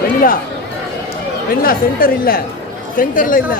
வெண்ணிலா வெண்ணிலா centre இல்ல, சென்டர்ல இல்ல.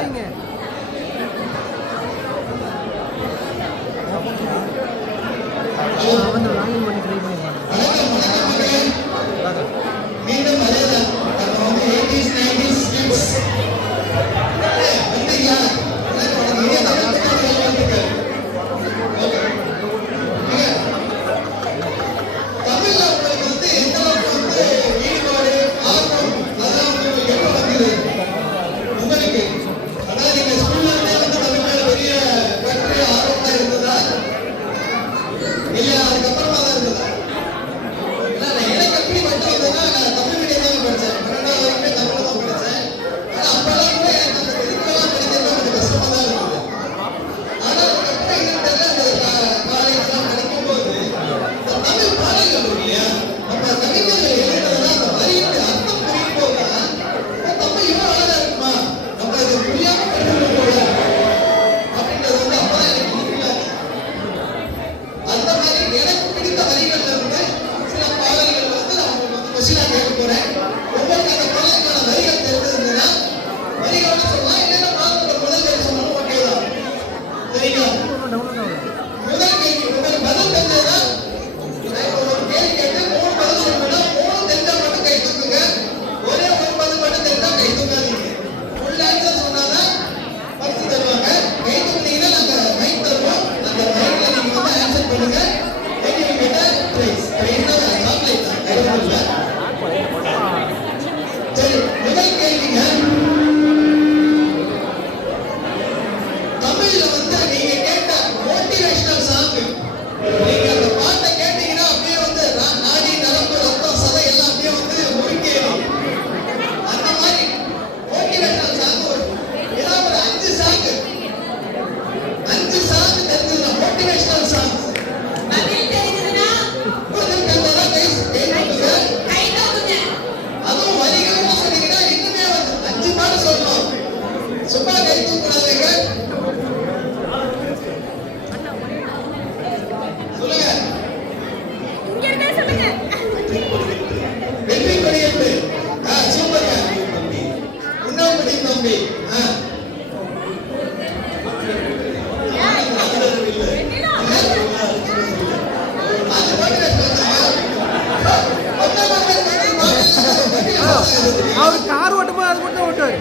அவர் கார் ஓட்டுமா அது மட்டும் ஓட்டுவார்.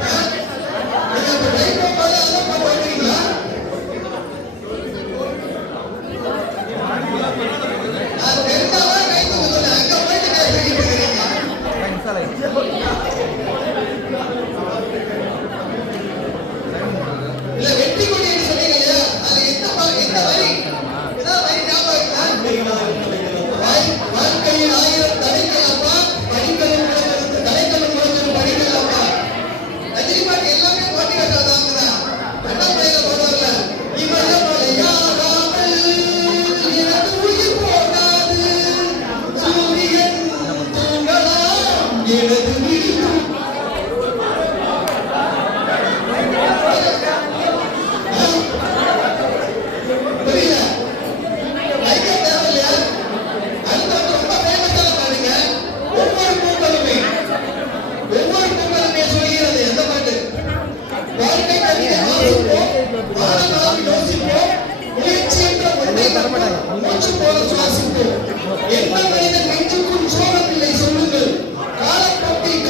எந்த மனிதன் நெஞ்சுக்கும் சோழமில்லை சொல்லுங்கள். காலப்போக்கில்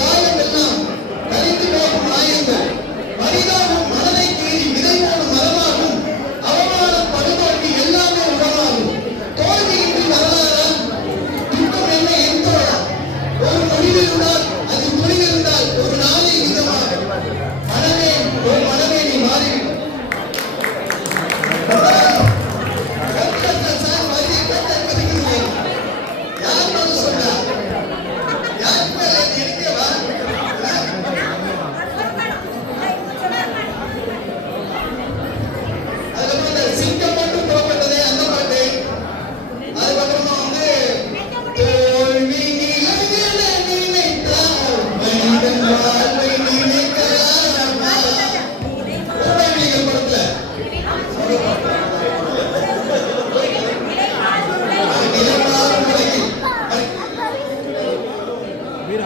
சரி,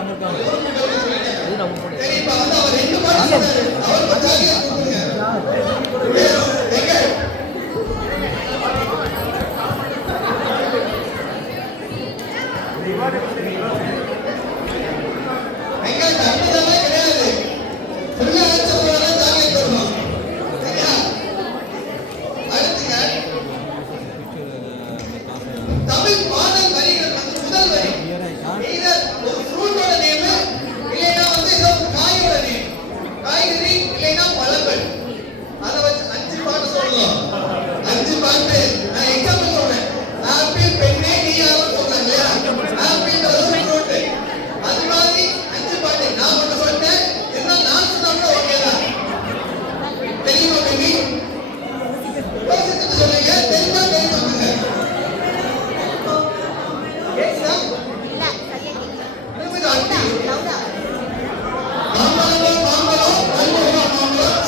இப்ப வந்து அவர் 2 பாட்டு சொன்னாரு. அவர் பத்தாலியா கொடுங்க. வெங்காயத்தை அற்புதமே கிடையாது. ஃபுல்லா அரைச்ச போறதா சாக்லேட் தரணும். சரியா? அடுத்துங்க தமிழ் பாடல் வரிகள் வந்து முதல் வரி either ஒரு ஃப்ரூட்டோட நேம் இல்லைன்னா வந்து ஏதோ ஒரு காயோட நேம், காய்கறி இல்லைன்னா பழங்கள். அதை வச்சு 5 பாட்டு சொல்லணும். 5 பாட்டு நான் எக்ஸாம்பிள் சொல்றேன். ஆப்பிள் பெண்ணே நீ யாரும் சொல்றாங்க இல்லையா? ஆப்பிள் ஒரு ஃப்ரூட். அது மாதிரி 5 பாட்டு நான் மட்டும் சொல்லிட்டேன். என்ன நான் சொன்னா ஓகே தான். தெரியுமா பெண்ணி? யோசிச்சுட்டு சொல்லுங்க. தெரியுமா சொல்லுங்க. கேக்குதா? திரும்ப அட்டி. மாம்பழம் மாம்பழம் மாம்பழம் மாம்பழம்.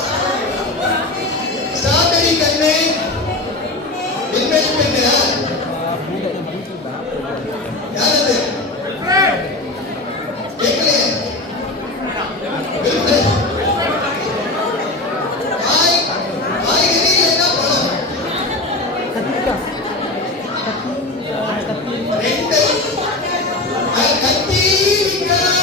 ஸ்ட்ராபெரி கண்ணே. வெண்மணி பெண்ணு. யார் அது? கேட்கலையே. காய்கறி இல்லைன்னா பழம். 2 கத்திரிக்காய்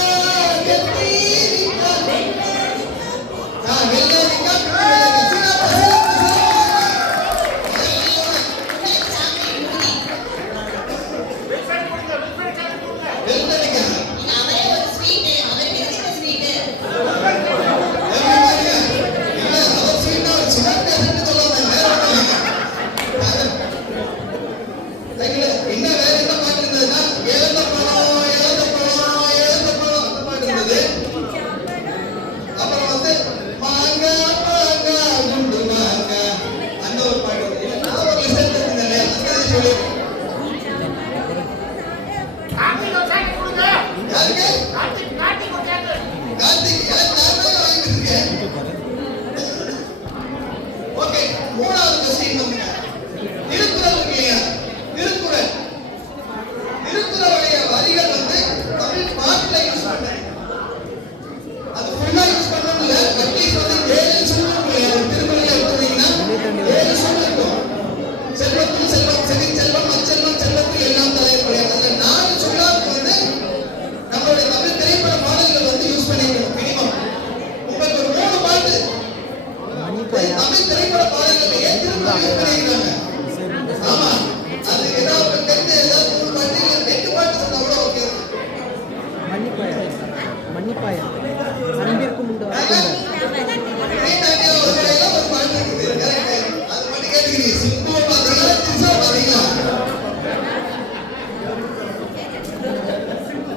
என்ன வேற என்ன பாட்டு இருந்ததுன்னா ஏழந்த பழம் ஏழந்த பழம் ஏழந்த பழம் அந்த பாட்டு இருந்தது. அப்புறம் வந்து மாங்க மாங்க குண்டு மாங்க அந்த ஒரு பாட்டு இருந்தது. இல்ல நான் ஒரு லிஸ்ட் எடுத்துருந்தேன் இல்லையா? அந்த சொல்லி யாருக்கு? கார்த்திக் எனக்கு நான் வாங்கிட்டு இருக்கேன். ஓகே, 3வது கொஸ்டின் வந்துங்க. திருக்குறள் இருக்கு இல்லையா? திருக்குறள் திருக்குறளுடைய வரிகள் வந்து தமிழ் பாட்டுல யூஸ் பண்ணேன். அது ஃபுல்லா யூஸ் பண்ணணும் இல்ல, அட்லீஸ்ட் வந்து 7 சொல்லணும் இல்லையா? ஒரு திருக்குறளை எடுத்துட்டீங்கன்னா 7 சொல் இருக்கும். செல்வத்துள் செல்வம், செவிச்செல்வம், அச்செல்வம், செல்வத்துள் எல்லாம் தலைவருடைய. அதுல 4 சொல்லாக்கு வந்து நம்மளுடைய தமிழ் திரைப்பட பாடல்கள் வந்து யூஸ் பண்ணிருக்கோம் மினிமம். உங்களுக்கு ஒரு 3 பாட்டு தமிழ் திரைப்பட பாடல்கள் ஏன் திருக்குறள் யூஸ் பண்ணிருக்காங்க? ஆமா, அது ஏதாவது தெரிஞ்ச ஏதாவது 3 பாட்டு இல்ல 2 பாட்டு சொன்னா கூட ஓகே. மன்னிப்பாயா அன்பிற்கும் உண்டு நீதானே ஒரு வேளையில ஒரு பாட்டு இருக்குது. கரெக்ட். அது மட்டும் கேட்டுக்கிறீங்க. சிம்பு பாத்தீங்களா? திரிசா பாத்தீங்களா?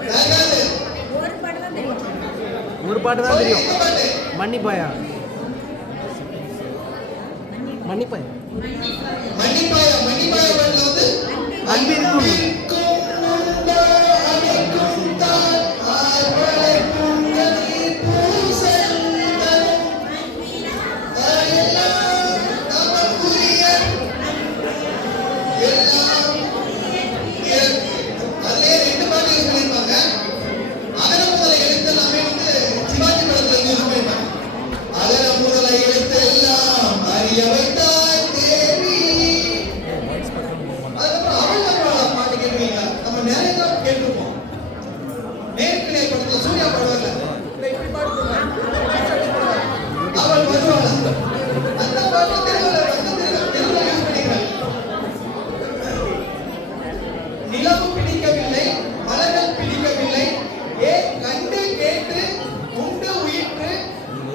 யாராவது ஒரு பாட்டு தான் தெரியும். இந்த பாட்டு மன்னிப்பாயா மன்னிப்பாயா மன்னிப்பாயா மன்னிப்பாயா பாட்டுல வந்து அன்பிற்கும் உண்டோ அனைக்கும் தான் ஆர்வலைக்கும் கதிர் பூசெல்வம் எல்லாம் நமக்குரிய எல்லாம் அதுலயே 2 பாட்டு யூஸ் பண்ணிருப்பாங்க. அகர முதல எழுத்து எல்லாமே வந்து சிவாஜி படத்துல யூஸ் பண்ணிருப்பாங்க. அகர முதல எழுத்து எல்லாம் அறிய வைத்தாய் தேவி. அதுக்கப்புறம் அவள் பாட்டு கேட்பீங்க. நம்ம நிறைய தான் கேட்டிருப்போம். நேருக்கு நேர் படத்துல சூர்யா பாடுவாங்க. இப்படி பாடுவாங்க. அவள் வருவாள். அந்த பாட்டு தெருவில் யூஸ் பண்ணிக்கிறாங்க. நிலவு பிடிக்கவில்லை, மலர்கள் பிடிக்கவில்லை, ஏன் கண்டு கேட்டு உண்டு உயிர்த்து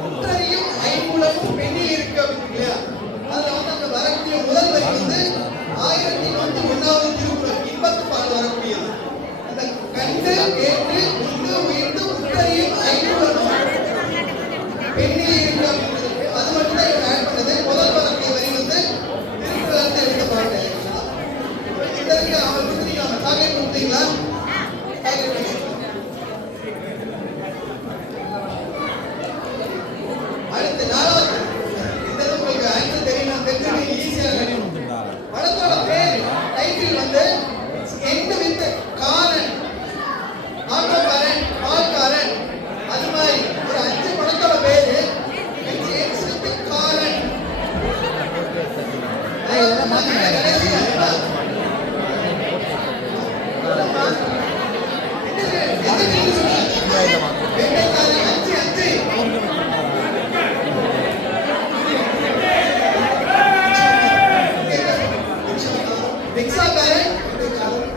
உற்றறியும் ஐம்புலமும் பெண்ணில் இருக்கவில்லை இல்லையா? அதுல வந்து அந்த வரக்கூடிய முதல் வரி வந்து 1001வது திருக்குறள் இன்பத்து பாடல் வரக்கூடியது. அந்த கண்டு கேட்டு உண்டு உயிர்த்து உற்றறியும் ஐம்புலமும் பெண்ணில் இருக்கவில்லை. அது மட்டும் தான் இவர் ஆட் பண்ணது. முதல் வரக்கூடிய வரி வந்து திருக்குறள் எடுத்த பாட்டு. இதற்கு அவர் கொடுத்தீங்களா? டார்கெட் கொடுத்தீங்களா? டார்கெட் பண்ணி அடுத்து 4வது. இந்த உங்களுக்கு ஆன்சர் தெரியும் தெரிஞ்சு ஈஸியா தெரியும். படத்தோட பேர் டைட்டில் வந்து எண்ட் வித் காரன் ஆட்டோ கரண்ட் ரிக்ஷாக்காரன்,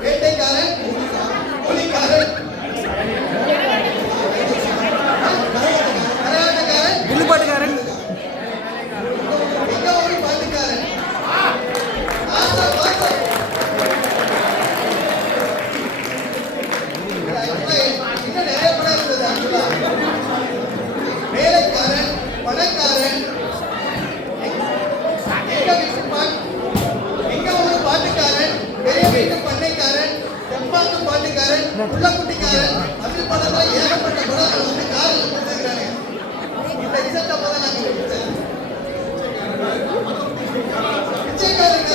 வேட்டைக்காரன், கூலிக்காரன், கரகாட்டக்காரன், வில்லுப்பாட்டுக்காரன், எங்க ஊரு பாட்டுக்காரன், ஆசா பாசா. இன்னும் நிறைய படம் இருந்தது actually. வேலைக்காரன், பணக்காரன், எங்க வீட்டு எங்க ஊரு பாட்டுக்காரன், பெரிய வீட்டு பண்ணைக்காரன், தெம்பாக்கு பாட்டுக்காரன், புள்ளக்குட்டிக்காரன், தமிழ் படத்துல ஏகப்பட்ட படங்கள் வந்து காரில் கொடுத்துருக்காங்க. இந்த ரிசல்ட் அப்பதான் நாங்க பிடிச்சது. பிச்சைக்காரங்க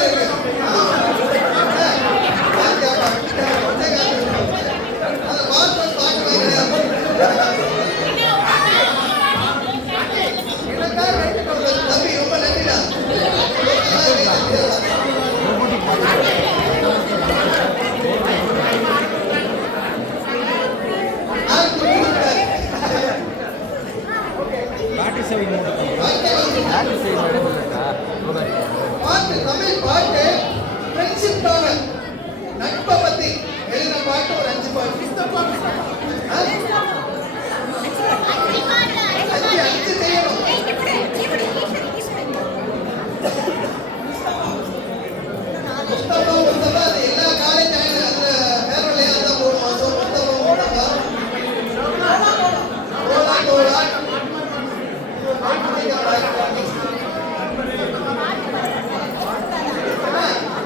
அதை பார்த்து தம்பி ரொம்ப நன்றிடா. பாட்டு சேவை பாட்டு தமிழ் பாட்டு ஃப்ரெண்ட்ஷிப் நாவல் நட்பை பத்தி எழுதின பாட்டு ஒரு 5 பாட்டு. 5 செய்யணும். முஸ்தபா அது எல்லா காலேஜ் அதுல பேரலையா இருந்தா ஒரு மாசம் முஸ்தபா தோலா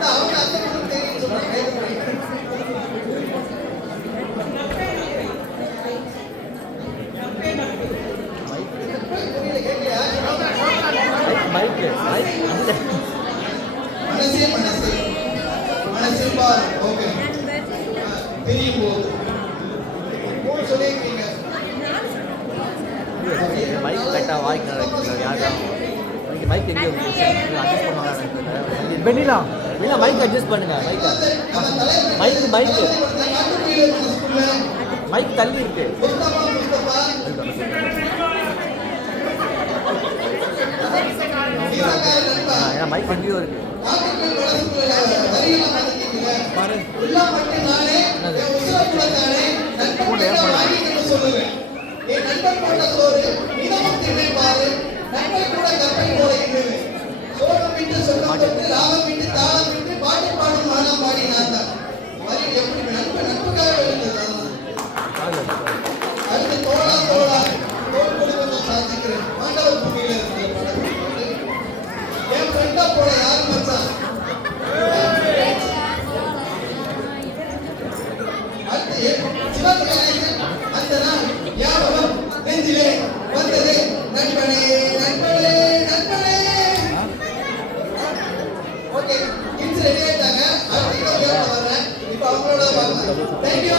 அவங்க அந்த குரூப் தெரியும் சொல்றாங்க. மனசே பார். ஓகே தெரியும் போது மூணு சொல்லியிருக்கீங்க. மைக் கரெக்டாக வாய்க்கு நடக்குது யாரும் நீங்கள் மைக் எங்கே அட்ஜஸ்ட் பண்ணுவாங்க வெண்ணிலா வெண்ணிலா மைக் அட்ஜஸ்ட் பண்ணுங்க மைக்கு மைக் தள்ளி இருக்கு ஏன்னா மைக் எங்கேயோ இருக்கு என் நண்பன் போட்ட சோறு தினமும் திண்ணை பாரு நன்மை கூட கற்பை போல இருந்தது சோகம் விட்டு சொந்தம் விட்டு ராகம் விட்டு தாளம் விட்டு பாட்டு பாடும் மானம் பாடி நான் தான் வரி எப்படி நட்புக்காக எழுந்தது. அடுத்து தோளா தோல் கொடுக்க சாதிக்கிறேன் மாண்டவர் பூமியில இருக்கிற என் ஃப்ரெண்டா போல யாரும் மச்சான். அடுத்து சிவகணேசன் அந்த நாள் ஞாபகம் நெஞ்சிலே வந்தது நண்பனே நண்பனே நண்பனே. ஓகே கிட்ஸ் ரெடி ஆயிட்டாங்க. அடுத்து வர்றேன். இப்போ அவங்களோட பார்க்கலாம். தேங்க்யூ.